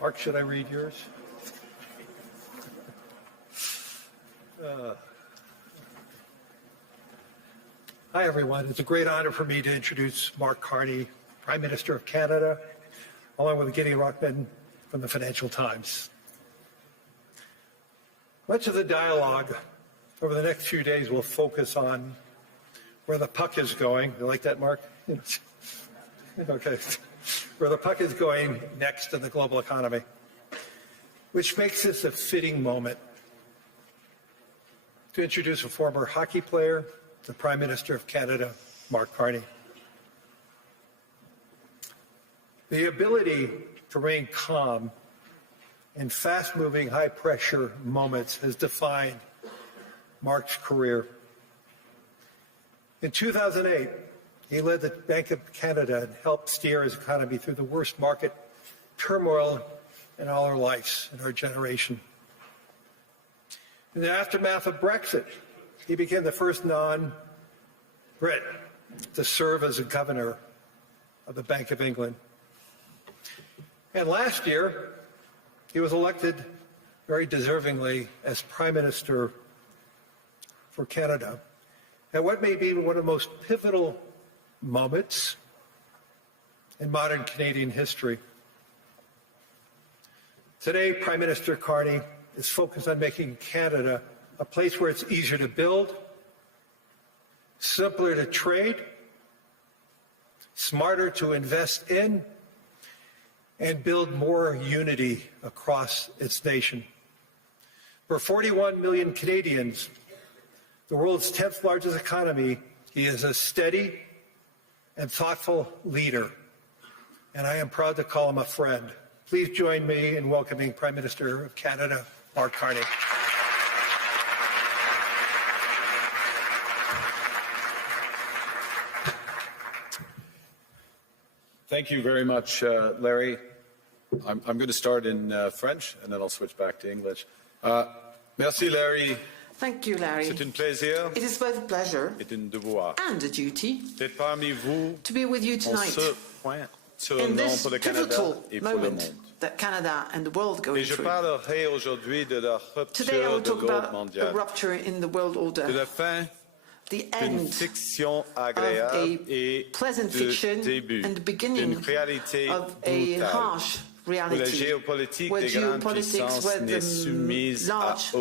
Mark, should I read yours? Hi, everyone. It's a great honor for me to introduce Mark Carney, Prime Minister of Canada, along with Gideon Rockman from the Financial Times. Much of the dialogue over the next few days will focus on where the puck is going. You like that, Mark? Okay. Where the puck is going next in the global economy, which makes this a fitting moment to introduce a former hockey player, the Prime Minister of Canada, Mark Carney. The ability to remain calm in fast-moving, high-pressure moments has defined Mark's career. In 2008, he led the Bank of Canada and helped steer his economy through the worst market turmoil in all our lives, in our generation. In the aftermath of Brexit, he became the first non-Brit to serve as a governor of the Bank of England. And last year, he was elected very deservingly as Prime Minister for Canada at what may be one of the most pivotal moments in modern Canadian history. Today, Prime Minister Carney is focused on making Canada a place where it's easier to build, simpler to trade, smarter to invest in, and build more unity across its nation. For 41 million Canadians, the world's 10th largest economy, he is a steady and thoughtful leader, and I am proud to call him a friend. Please join me in welcoming Prime Minister of Canada, Mark Carney. Thank you very much, Larry. I'm going to start in French, and then I'll switch back to English. Merci, Larry. Thank you, Larry. C'est un plaisir. It is both a pleasure et un devoir and a duty d'être parmi vous to be with you tonight in this pivotal moment that Canada and the world go through. Today I will talk about the rupture in the world order, the end of a pleasant fiction and the beginning of a harsh reality, where geopolitics, where the large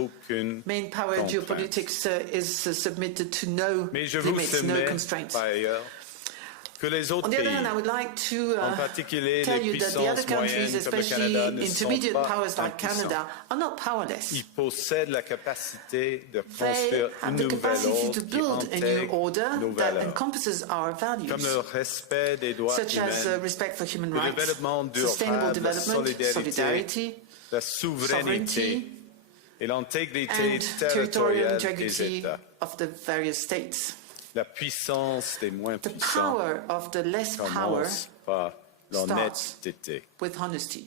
main power geopolitics is submitted to no limits, no constraints. On the other hand, I would like to tell you that the other countries, especially intermediate powers like Canada, are not powerless. They have the capacity to build a new order that encompasses our values, such as respect for human rights, sustainable development, solidarity, sovereignty, and territorial integrity of the various states. La puissance des moins the power of the less power starts with honesty.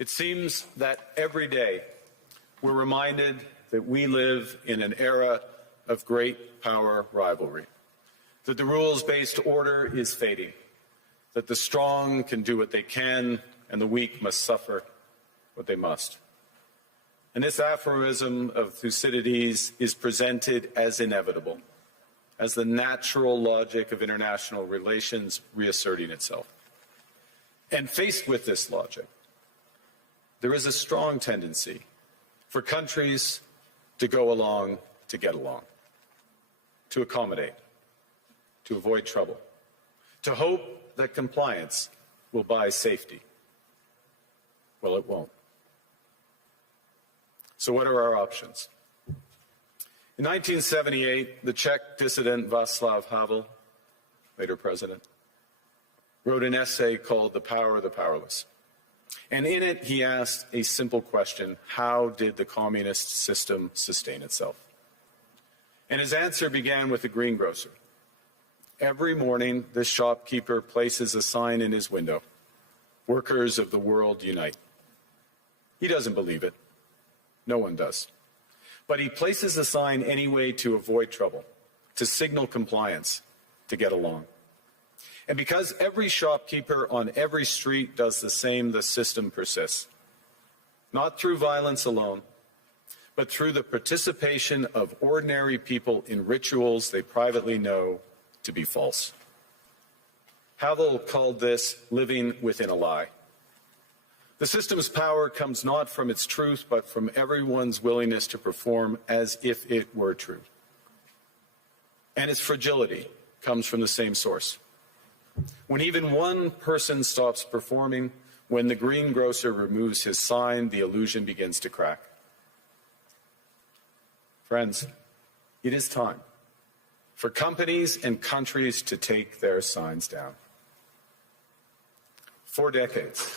It seems that every day we're reminded that we live in an era of great power rivalry, that the rules-based order is fading, that the strong can do what they can and the weak must suffer what they must. And this aphorism of Thucydides is presented as inevitable, as the natural logic of international relations reasserting itself. And faced with this logic, there is a strong tendency for countries to go along to get along, to accommodate, to avoid trouble, to hope that compliance will buy safety. Well, it won't. So what are our options? In 1978, the Czech dissident Václav Havel, later president, wrote an essay called The Power of the Powerless. And in it, he asked a simple question: how did the communist system sustain itself? And his answer began with a greengrocer. Every morning, this shopkeeper places a sign in his window: "Workers of the world unite." He doesn't believe it. No one does. But he places a sign anyway to avoid trouble, to signal compliance, to get along. And because every shopkeeper on every street does the same, the system persists. Not through violence alone, but through the participation of ordinary people in rituals they privately know to be false. Havel called this living within a lie. The system's power comes not from its truth, but from everyone's willingness to perform as if it were true. And its fragility comes from the same source. When even one person stops performing, when the greengrocer removes his sign, the illusion begins to crack. Friends, it is time for companies and countries to take their signs down. For decades,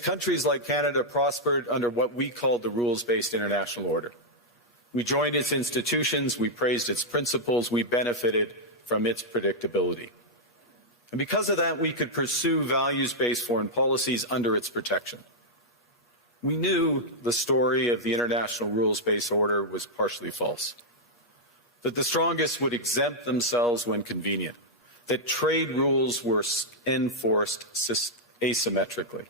countries like Canada prospered under what we called the rules-based international order. We joined its institutions, we praised its principles, we benefited from its predictability. And because of that, we could pursue values-based foreign policies under its protection. We knew the story of the international rules-based order was partially false, that the strongest would exempt themselves when convenient, that trade rules were enforced asymmetrically.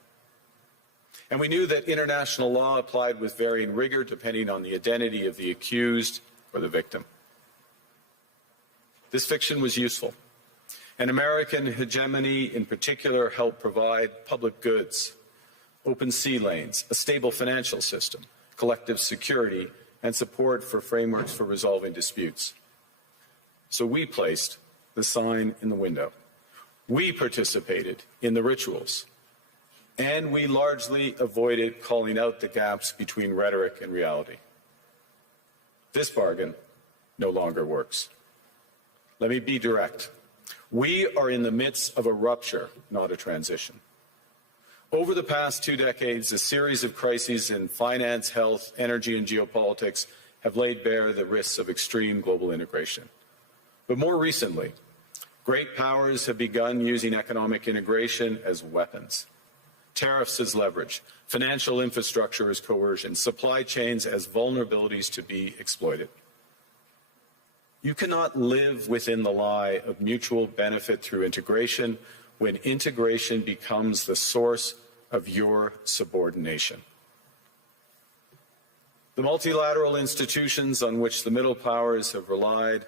And we knew that international law applied with varying rigor depending on the identity of the accused or the victim. This fiction was useful. And American hegemony in particular helped provide public goods, open sea lanes, a stable financial system, collective security, and support for frameworks for resolving disputes. So we placed the sign in the window. We participated in the rituals. And we largely avoided calling out the gaps between rhetoric and reality. This bargain no longer works. Let me be direct. We are in the midst of a rupture, not a transition. Over the past 2 decades, a series of crises in finance, health, energy, and geopolitics have laid bare the risks of extreme global integration. But more recently, great powers have begun using economic integration as weapons. Tariffs as leverage, financial infrastructure as coercion, supply chains as vulnerabilities to be exploited. You cannot live within the lie of mutual benefit through integration when integration becomes the source of your subordination. The multilateral institutions on which the middle powers have relied,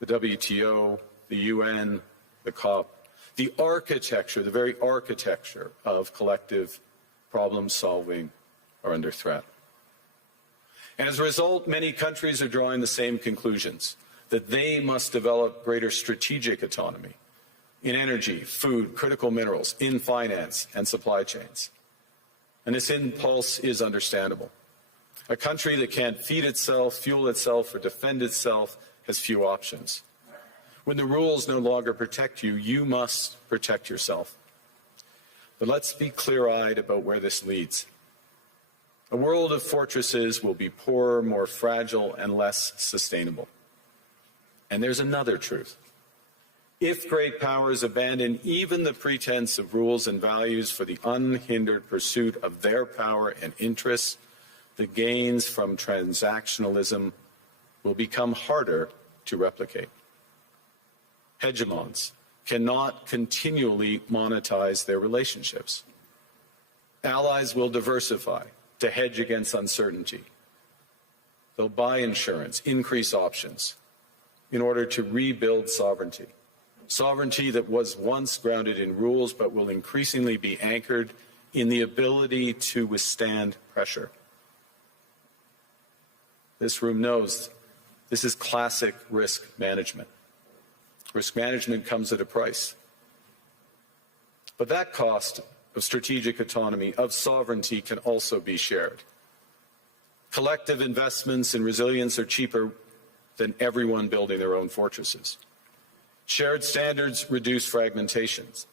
the WTO, the UN, the COP, the architecture, the very architecture of collective problem solving are under threat. And as a result, many countries are drawing the same conclusions, that they must develop greater strategic autonomy in energy, food, critical minerals, in finance and supply chains. And this impulse is understandable. A country that can't feed itself, fuel itself, or defend itself has few options. When the rules no longer protect you, you must protect yourself. But let's be clear-eyed about where this leads. A world of fortresses will be poorer, more fragile, and less sustainable. And there's another truth. If great powers abandon even the pretense of rules and values for the unhindered pursuit of their power and interests, the gains from transactionalism will become harder to replicate. Hegemons cannot continually monetize their relationships. Allies will diversify to hedge against uncertainty. They'll buy insurance, increase options in order to rebuild sovereignty. Sovereignty that was once grounded in rules but will increasingly be anchored in the ability to withstand pressure. This room knows this is classic risk management. Risk management comes at a price. But that cost of strategic autonomy, of sovereignty, can also be shared. Collective investments in resilience are cheaper than everyone building their own fortresses. Shared standards reduce fragmentations.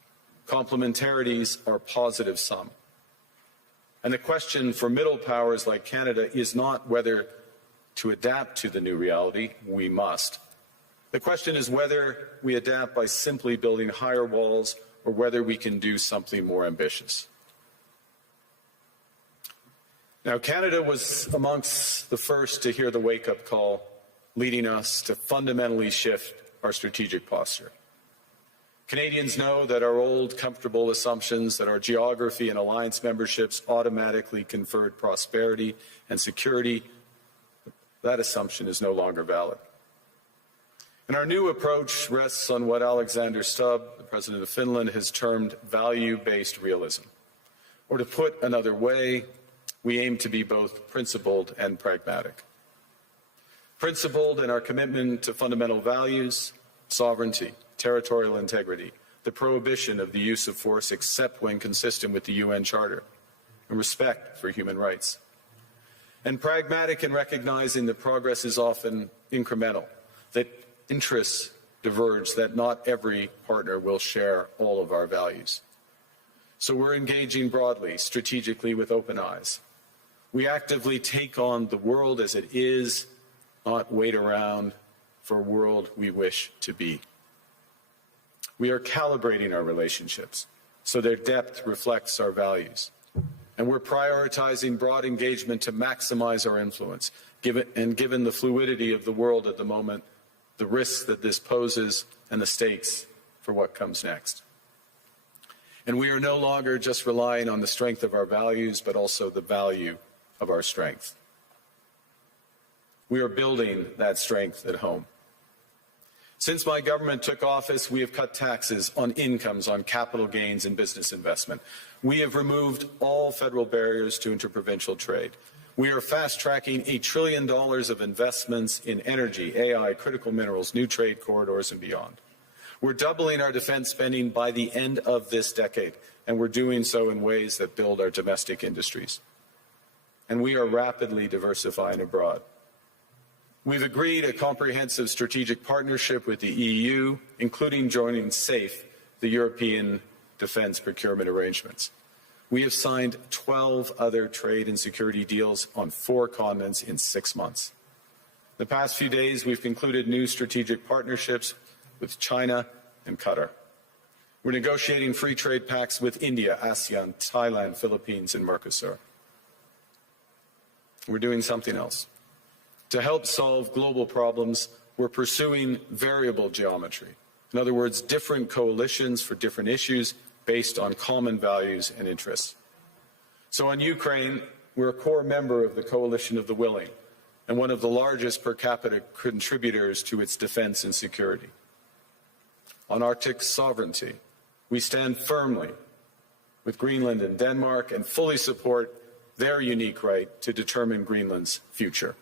Complementarities are positive sum. And the question for middle powers like Canada is not whether to adapt to the new reality. We must. The question is whether we adapt by simply building higher walls or whether we can do something more ambitious. Now, Canada was amongst the first to hear the wake-up call, leading us to fundamentally shift our strategic posture. Canadians know that our old, comfortable assumptions that our geography and alliance memberships automatically conferred prosperity and security, that assumption is no longer valid. And our new approach rests on what Alexander Stubb, the President of Finland, has termed value-based realism. Or to put another way, we aim to be both principled and pragmatic. Principled in our commitment to fundamental values, sovereignty, territorial integrity, the prohibition of the use of force except when consistent with the UN Charter, and respect for human rights. And pragmatic in recognizing that progress is often incremental, that interests diverge, that not every partner will share all of our values. So we're engaging broadly, strategically, with open eyes. We actively take on the world as it is, not wait around for a world we wish to be. We are calibrating our relationships so their depth reflects our values. And we're prioritizing broad engagement to maximize our influence, given the fluidity of the world at the moment, the risks that this poses, and the stakes for what comes next. And we are no longer just relying on the strength of our values, but also the value of our strength. We are building that strength at home. Since my government took office, we have cut taxes on incomes, on capital gains and business investment. We have removed all federal barriers to interprovincial trade. We are fast-tracking $1 trillion of investments in energy, AI, critical minerals, new trade corridors, and beyond. We're doubling our defense spending by the end of this decade, and we're doing so in ways that build our domestic industries. And we are rapidly diversifying abroad. We've agreed a comprehensive strategic partnership with the EU, including joining SAFE, the European Defence Procurement Arrangements. We have signed 12 other trade and security deals on 4 continents in 6 months. The past few days, we've concluded new strategic partnerships with China and Qatar. We're negotiating free trade pacts with India, ASEAN, Thailand, Philippines, and Mercosur. We're doing something else. To help solve global problems, we're pursuing variable geometry. In other words, different coalitions for different issues based on common values and interests. So on Ukraine, we're a core member of the Coalition of the Willing and one of the largest per capita contributors to its defense and security. On Arctic sovereignty, we stand firmly with Greenland and Denmark and fully support their unique right to determine Greenland's future.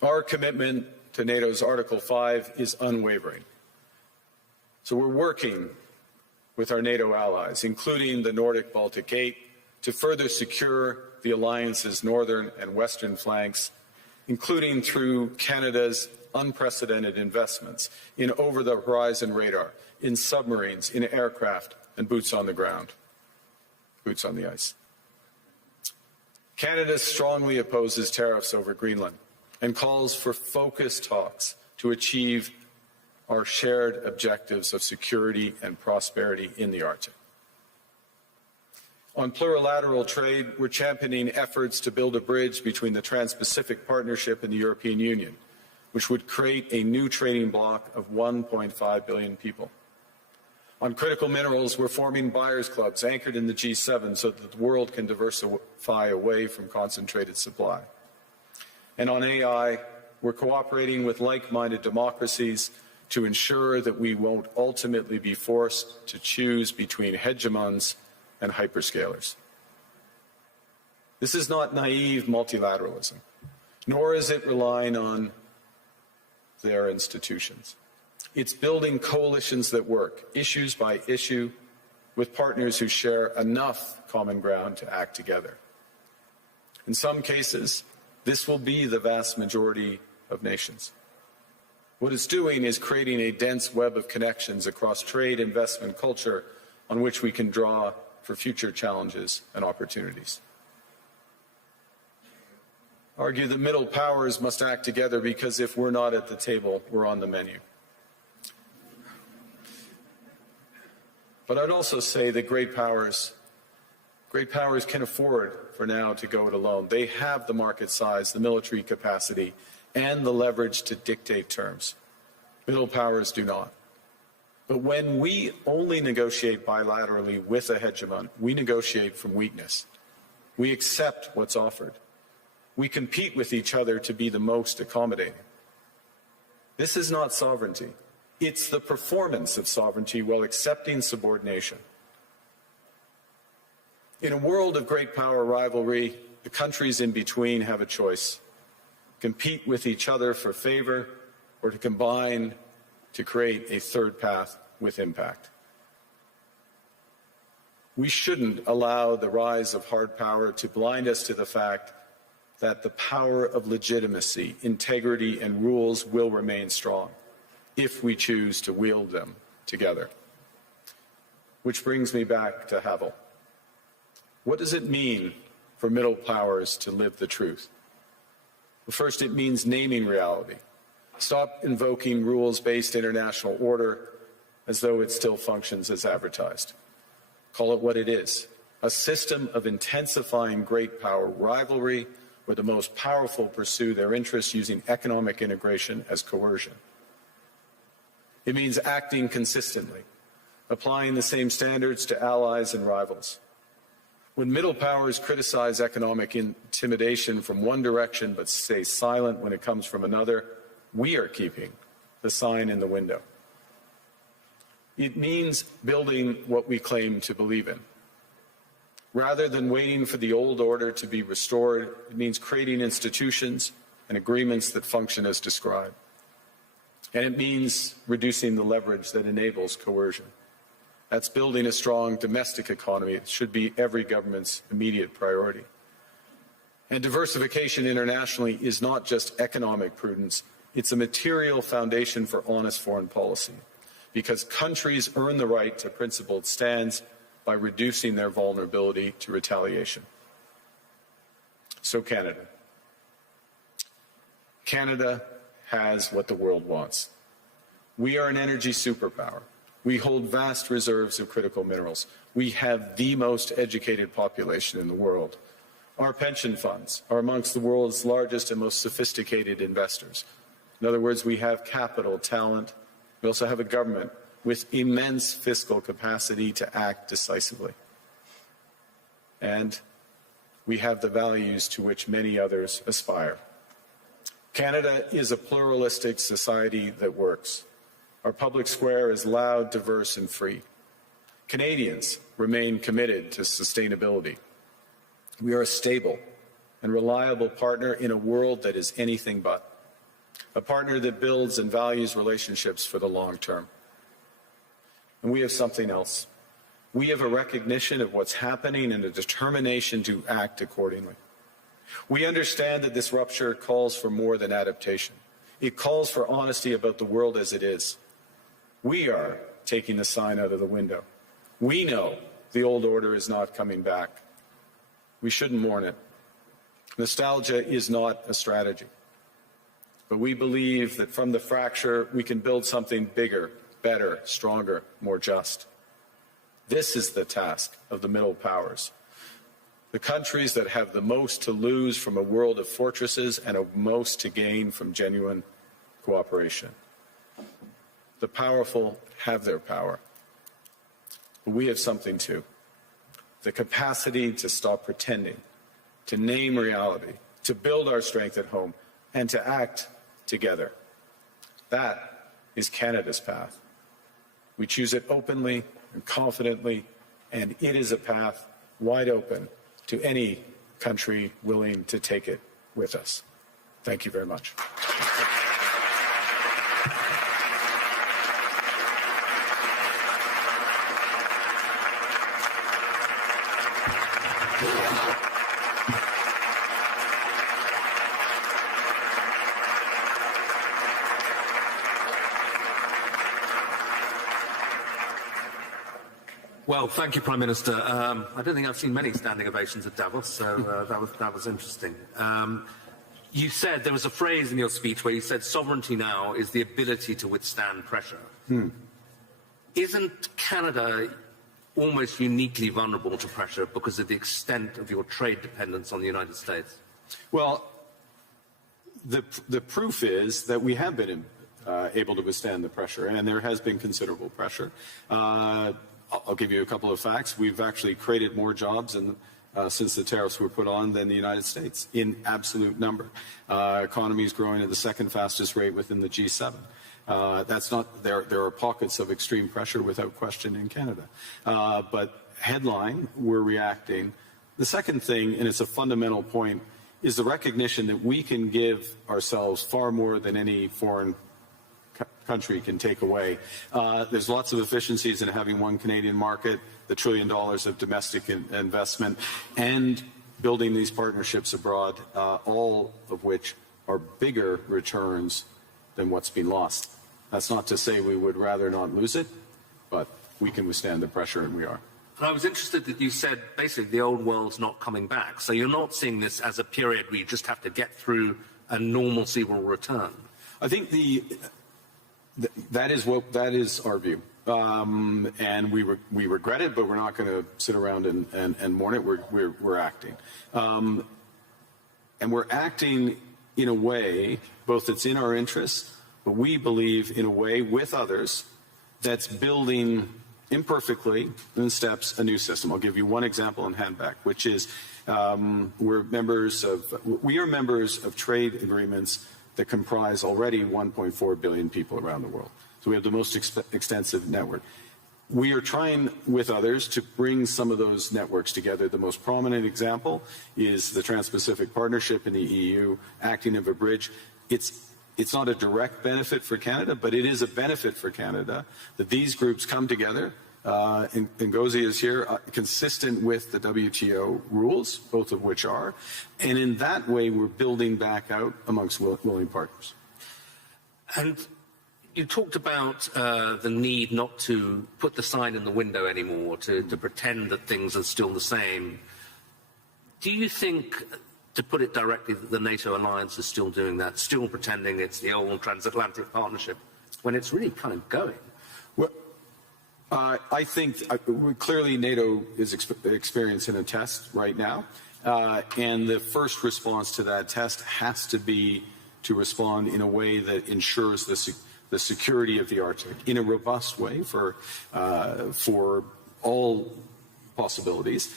Our commitment to NATO's Article 5 is unwavering. So we're working with our NATO allies, including the Nordic-Baltic 8, to further secure the alliance's northern and western flanks, including through Canada's unprecedented investments in over-the-horizon radar, in submarines, in aircraft, and boots on the ground, boots on the ice. Canada strongly opposes tariffs over Greenland and calls for focused talks to achieve our shared objectives of security and prosperity in the Arctic. On plurilateral trade, we're championing efforts to build a bridge between the Trans-Pacific Partnership and the European Union, which would create a new trading bloc of 1.5 billion people. On critical minerals, we're forming buyers' clubs anchored in the G7 so that the world can diversify away from concentrated supply. And on AI, we're cooperating with like-minded democracies to ensure that we won't ultimately be forced to choose between hegemons and hyperscalers. This is not naive multilateralism, nor is it relying on their institutions. It's building coalitions that work, issues by issue, with partners who share enough common ground to act together. In some cases, this will be the vast majority of nations. What it's doing is creating a dense web of connections across trade, investment, culture, on which we can draw for future challenges and opportunities. Argue that middle powers must act together because if we're not at the table, we're on the menu. But I'd also say that great powers can afford for now to go it alone. They have the market size, the military capacity, and the leverage to dictate terms. Middle powers do not. But when we only negotiate bilaterally with a hegemon, we negotiate from weakness. We accept what's offered. We compete with each other to be the most accommodating. This is not sovereignty. It's the performance of sovereignty while accepting subordination. In a world of great power rivalry, the countries in between have a choice: compete with each other for favor, or to combine to create a third path with impact. We shouldn't allow the rise of hard power to blind us to the fact that the power of legitimacy, integrity, and rules will remain strong if we choose to wield them together. Which brings me back to Havel. What does it mean for middle powers to live the truth? Well, first, it means naming reality. Stop invoking rules-based international order as though it still functions as advertised. Call it what it is: a system of intensifying great power rivalry where the most powerful pursue their interests using economic integration as coercion. It means acting consistently, applying the same standards to allies and rivals. When middle powers criticize economic intimidation from one direction but stay silent when it comes from another, we are keeping the sign in the window. It means building what we claim to believe in. Rather than waiting for the old order to be restored, it means creating institutions and agreements that function as described. And it means reducing the leverage that enables coercion. That's building a strong domestic economy. It should be every government's immediate priority. And diversification internationally is not just economic prudence, it's a material foundation for honest foreign policy, because countries earn the right to principled stands by reducing their vulnerability to retaliation. So Canada. Canada has what the world wants. We are an energy superpower. We hold vast reserves of critical minerals. We have the most educated population in the world. Our pension funds are amongst the world's largest and most sophisticated investors. In other words, we have capital, talent. We also have a government with immense fiscal capacity to act decisively. And we have the values to which many others aspire. Canada is a pluralistic society that works. Our public square is loud, diverse, and free. Canadians remain committed to sustainability. We are a stable and reliable partner in a world that is anything but. A partner that builds and values relationships for the long term. And we have something else. We have a recognition of what's happening and a determination to act accordingly. We understand that this rupture calls for more than adaptation. It calls for honesty about the world as it is. We are taking the sign out of the window. We know the old order is not coming back. We shouldn't mourn it. Nostalgia is not a strategy. But we believe that from the fracture, we can build something bigger, better, stronger, more just. This is the task of the middle powers. The countries that have the most to lose from a world of fortresses and the most to gain from genuine cooperation. The powerful have their power. But we have something too. The capacity to stop pretending, to name reality, to build our strength at home, and to act together. That is Canada's path. We choose it openly and confidently, and it is a path wide open to any country willing to take it with us. Thank you very much. Well, thank you, Prime Minister. I don't think I've seen many standing ovations at Davos, so that was interesting. You said, there was a phrase in your speech where you said sovereignty now is the ability to withstand pressure. Isn't Canada almost uniquely vulnerable to pressure because of the extent of your trade dependence on the United States? Well, the proof is that we have been able to withstand the pressure, and there has been considerable pressure. I'll give you a couple of facts. We've actually created more jobs since the tariffs were put on than the United States in absolute number. Economy is growing at the second fastest rate within the G7. That's not there. There are pockets of extreme pressure, without question, in Canada. But headline, we're reacting. The second thing, and it's a fundamental point, is the recognition that we can give ourselves far more than any foreign country can take away. There's lots of efficiencies in having one Canadian market, the $1 trillion of domestic investment, and building these partnerships abroad, all of which are bigger returns than what's been lost. That's not to say we would rather not lose it, but we can withstand the pressure, and we are. And I was interested that you said basically the old world's not coming back. So you're not seeing this as a period where you just have to get through and normalcy will return. I think that is our view, and we regret it, but we're not going to sit around and mourn it. We're acting, and we're acting in a way both that's in our interests, but we believe in a way with others that's building imperfectly in steps a new system. I'll give you one example in handback, which is we are members of trade agreements that comprise already 1.4 billion people around the world. So we have the most extensive network. We are trying with others to bring some of those networks together. The most prominent example is the Trans-Pacific Partnership in the EU, acting as a bridge. It's not a direct benefit for Canada, but it is a benefit for Canada that these groups come together. And Ngozi is here, consistent with the WTO rules, both of which are. And in that way, we're building back out amongst willing partners. And you talked about the need not to put the sign in the window anymore, to pretend that things are still the same. Do you think, to put it directly, that the NATO alliance is still doing that, still pretending it's the old transatlantic partnership, when it's really kind of going? Well, I think clearly NATO is experiencing a test right now, and the first response to that test has to be to respond in a way that ensures the security of the Arctic in a robust way for all possibilities.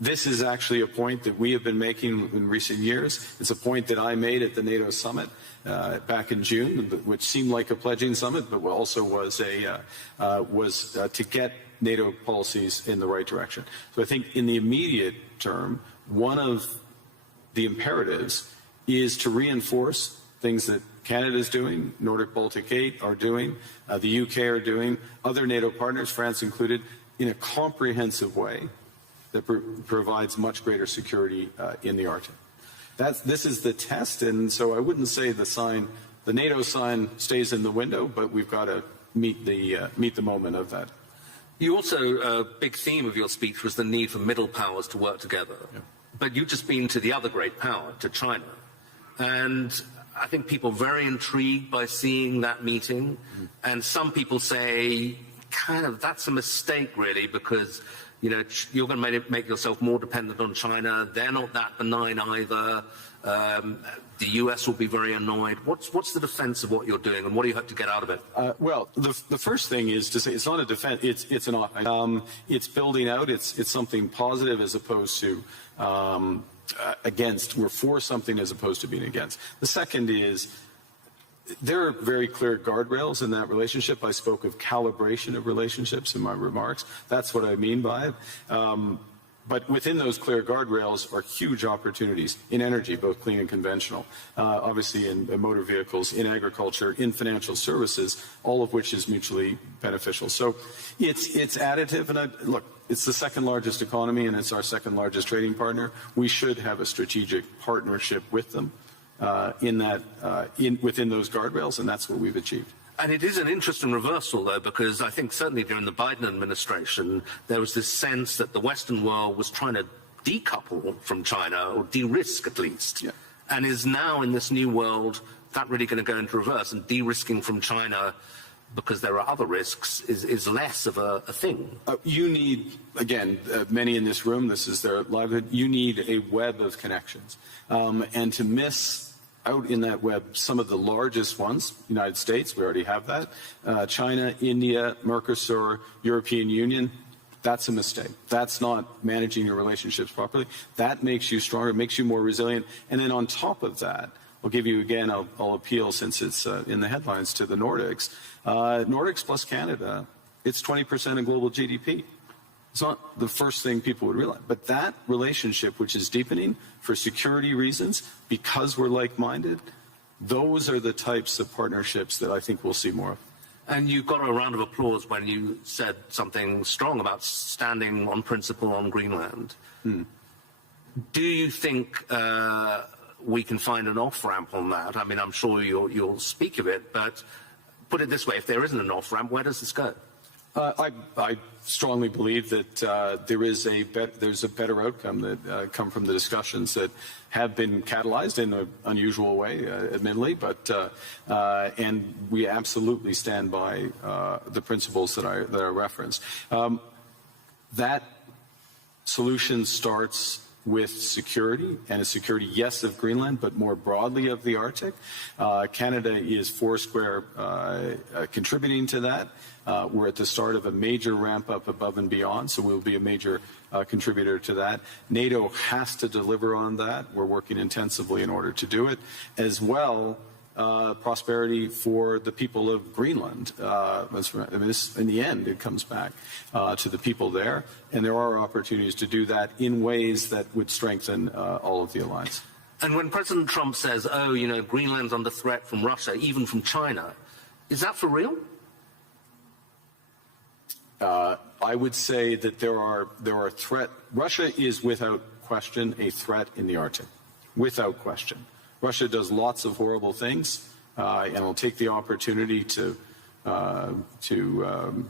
This is actually a point that we have been making in recent years. It's a point that I made at the NATO summit back in June, which seemed like a pledging summit, but also was to get NATO policies in the right direction. So I think in the immediate term, one of the imperatives is to reinforce things that Canada is doing, Nordic Baltic 8 are doing, the UK are doing, other NATO partners, France included, in a comprehensive way that provides much greater security in the Arctic. This is the test, and so I wouldn't say the NATO sign stays in the window, but we've got to meet the moment of that. You also, a big theme of your speech was the need for middle powers to work together. Yeah. But you've just been to the other great power, to China. And I think people are very intrigued by seeing that meeting. Mm-hmm. And some people say, kind of, that's a mistake, really, because you're going to make yourself more dependent on China. They're not that benign either. The US will be very annoyed. What's the defense of what you're doing, and what do you hope to get out of it? Well, the first thing is to say it's not a defense. It's building out. It's something positive as opposed to against. We're for something as opposed to being against. The second is, there are very clear guardrails in that relationship. I spoke of calibration of relationships in my remarks. That's what I mean by it. But within those clear guardrails are huge opportunities in energy, both clean and conventional, obviously in motor vehicles, in agriculture, in financial services, all of which is mutually beneficial. So it's additive. And look, it's the second largest economy, and it's our second largest trading partner. We should have a strategic partnership with them. Within those guardrails, and that's what we've achieved. And it is an interesting reversal, though, because I think certainly during the Biden administration, there was this sense that the Western world was trying to decouple from China, or de-risk at least, yeah. And is now in this new world, that really going to go into reverse, and de-risking from China because there are other risks is less of a thing. You need, again, many in this room, this is their livelihood, you need a web of connections. And to miss out in that web some of the largest ones, United States, we already have that, China, India, Mercosur, European Union, that's a mistake. That's not managing your relationships properly. That makes you stronger, makes you more resilient. And then on top of that, I'll give you again, I'll appeal since it's in the headlines to the Nordics. Nordics plus Canada, it's 20% of global GDP. It's not the first thing people would realize. But that relationship, which is deepening for security reasons, because we're like-minded, those are the types of partnerships that I think we'll see more of. And you got a round of applause when you said something strong about standing on principle on Greenland. Do you think we can find an off-ramp on that? I mean, I'm sure you'll speak of it, but put it this way, if there isn't an off-ramp, where does this go? I strongly believe that there's a better outcome that come from the discussions that have been catalyzed in an unusual way, admittedly, but and we absolutely stand by the principles that I referenced. That solution starts with security, and a security, yes, of Greenland, but more broadly of the Arctic. Canada is foursquare contributing to that. We're at the start of a major ramp up above and beyond, so we'll be a major contributor to that. NATO has to deliver on that. We're working intensively in order to do it. As well, prosperity for the people of Greenland. In the end, it comes back to the people there, and there are opportunities to do that in ways that would strengthen all of the alliance. And when President Trump says, oh, you know, Greenland's under threat from Russia, even from China, is that for real? I would say that there are threats. Russia is without question a threat in the Arctic, without question. Russia does lots of horrible things, and will take the opportunity to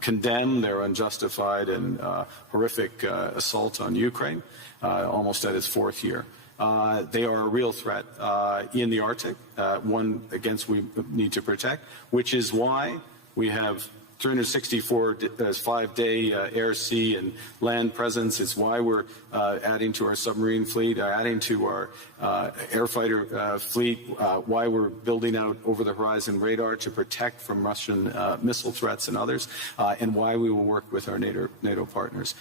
condemn their unjustified and horrific assault on Ukraine, almost at its fourth year. They are a real threat in the Arctic, one against we need to protect, which is why we have 364 5-day air, sea, and land presence. It's why we're adding to our submarine fleet, adding to our air fighter fleet, why we're building out over-the-horizon radar to protect from Russian missile threats and others, and why we will work with our NATO partners.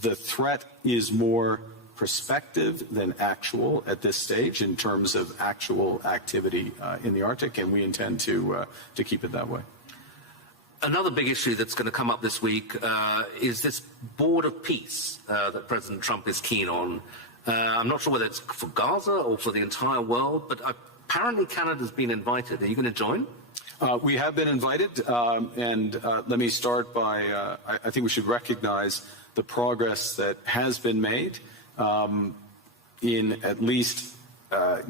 The threat is more prospective than actual at this stage in terms of actual activity in the Arctic, and we intend to keep it that way. Another big issue that's going to come up this week is this board of peace that President Trump is keen on. I'm not sure whether it's for Gaza or for the entire world, but apparently Canada's been invited. Are you going to join? We have been invited, and let me start by, I think we should recognize the progress that has been made in at least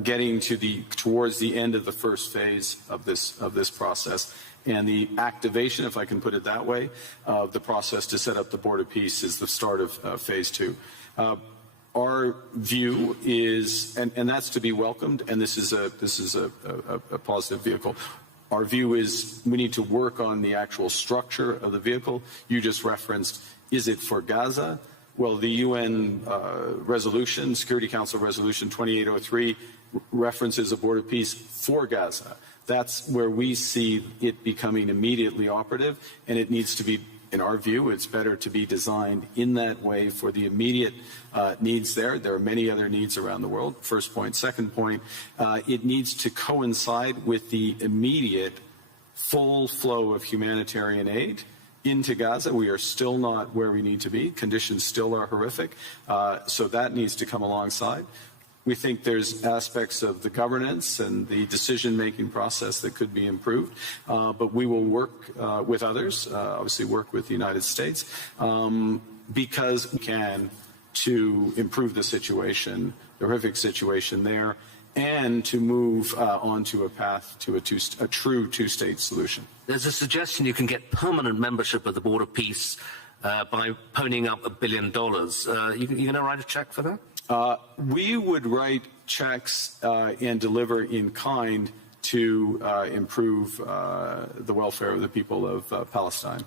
getting towards the end of the first phase of this process. And the activation, if I can put it that way, of the process to set up the Board of Peace is the start of phase 2. Our view is, and that's to be welcomed, and this is a positive vehicle. Our view is we need to work on the actual structure of the vehicle. You just referenced, is it for Gaza? Well, the UN resolution, Security Council Resolution 2803, references a Board of Peace for Gaza. That's where we see it becoming immediately operative, and it needs to be, in our view, it's better to be designed in that way for the immediate needs there. There are many other needs around the world, first point. Second point, it needs to coincide with the immediate full flow of humanitarian aid into Gaza. We are still not where we need to be. Conditions still are horrific, so that needs to come alongside. We think there's aspects of the governance and the decision-making process that could be improved, but we will work with others, obviously work with the United States, because we can to improve the situation, the horrific situation there, and to move onto a path to a true two-state solution. There's a suggestion you can get permanent membership of the Board of Peace by ponying up $1 billion. You going to write a check for that? We would write checks and deliver in kind to improve the welfare of the people of Palestine.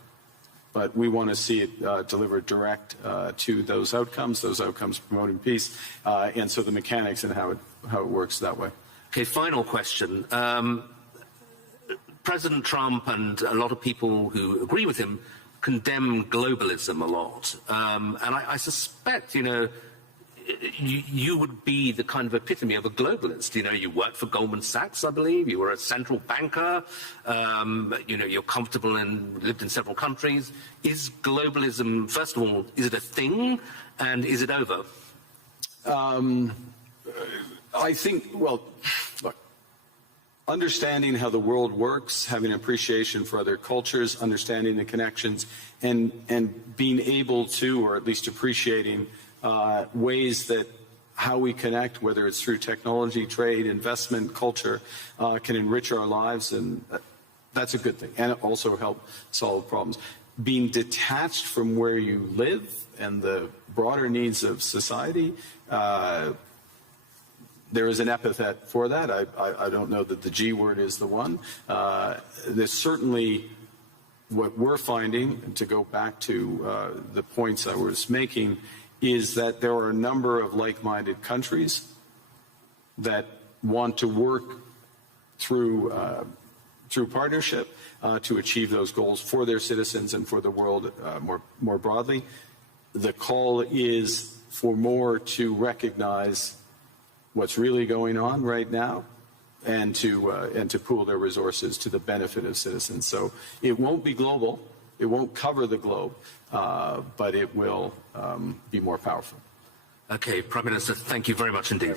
But we want to see it delivered direct to those outcomes promoting peace, and so the mechanics and how it works that way. Okay, final question. President Trump and a lot of people who agree with him condemn globalism a lot. And I suspect, you would be the kind of epitome of a globalist. You worked for Goldman Sachs, I believe. You were a central banker. You're comfortable and lived in several countries. Is globalism, first of all, is it a thing, and is it over? I think, well, look, understanding how the world works, having appreciation for other cultures, understanding the connections, and being able to, or at least appreciating ways that how we connect, whether it's through technology, trade, investment, culture, can enrich our lives, and that's a good thing, and also help solve problems. Being detached from where you live and the broader needs of society, there is an epithet for that. I don't know that the G word is the one. There's certainly what we're finding, and to go back to the points I was making, is that there are a number of like-minded countries that want to work through partnership to achieve those goals for their citizens and for the world more broadly. The call is for more to recognize what's really going on right now, and to pool their resources to the benefit of citizens. So it won't be global, it won't cover the globe, but it will be more powerful. Okay, Prime Minister, thank you very much indeed.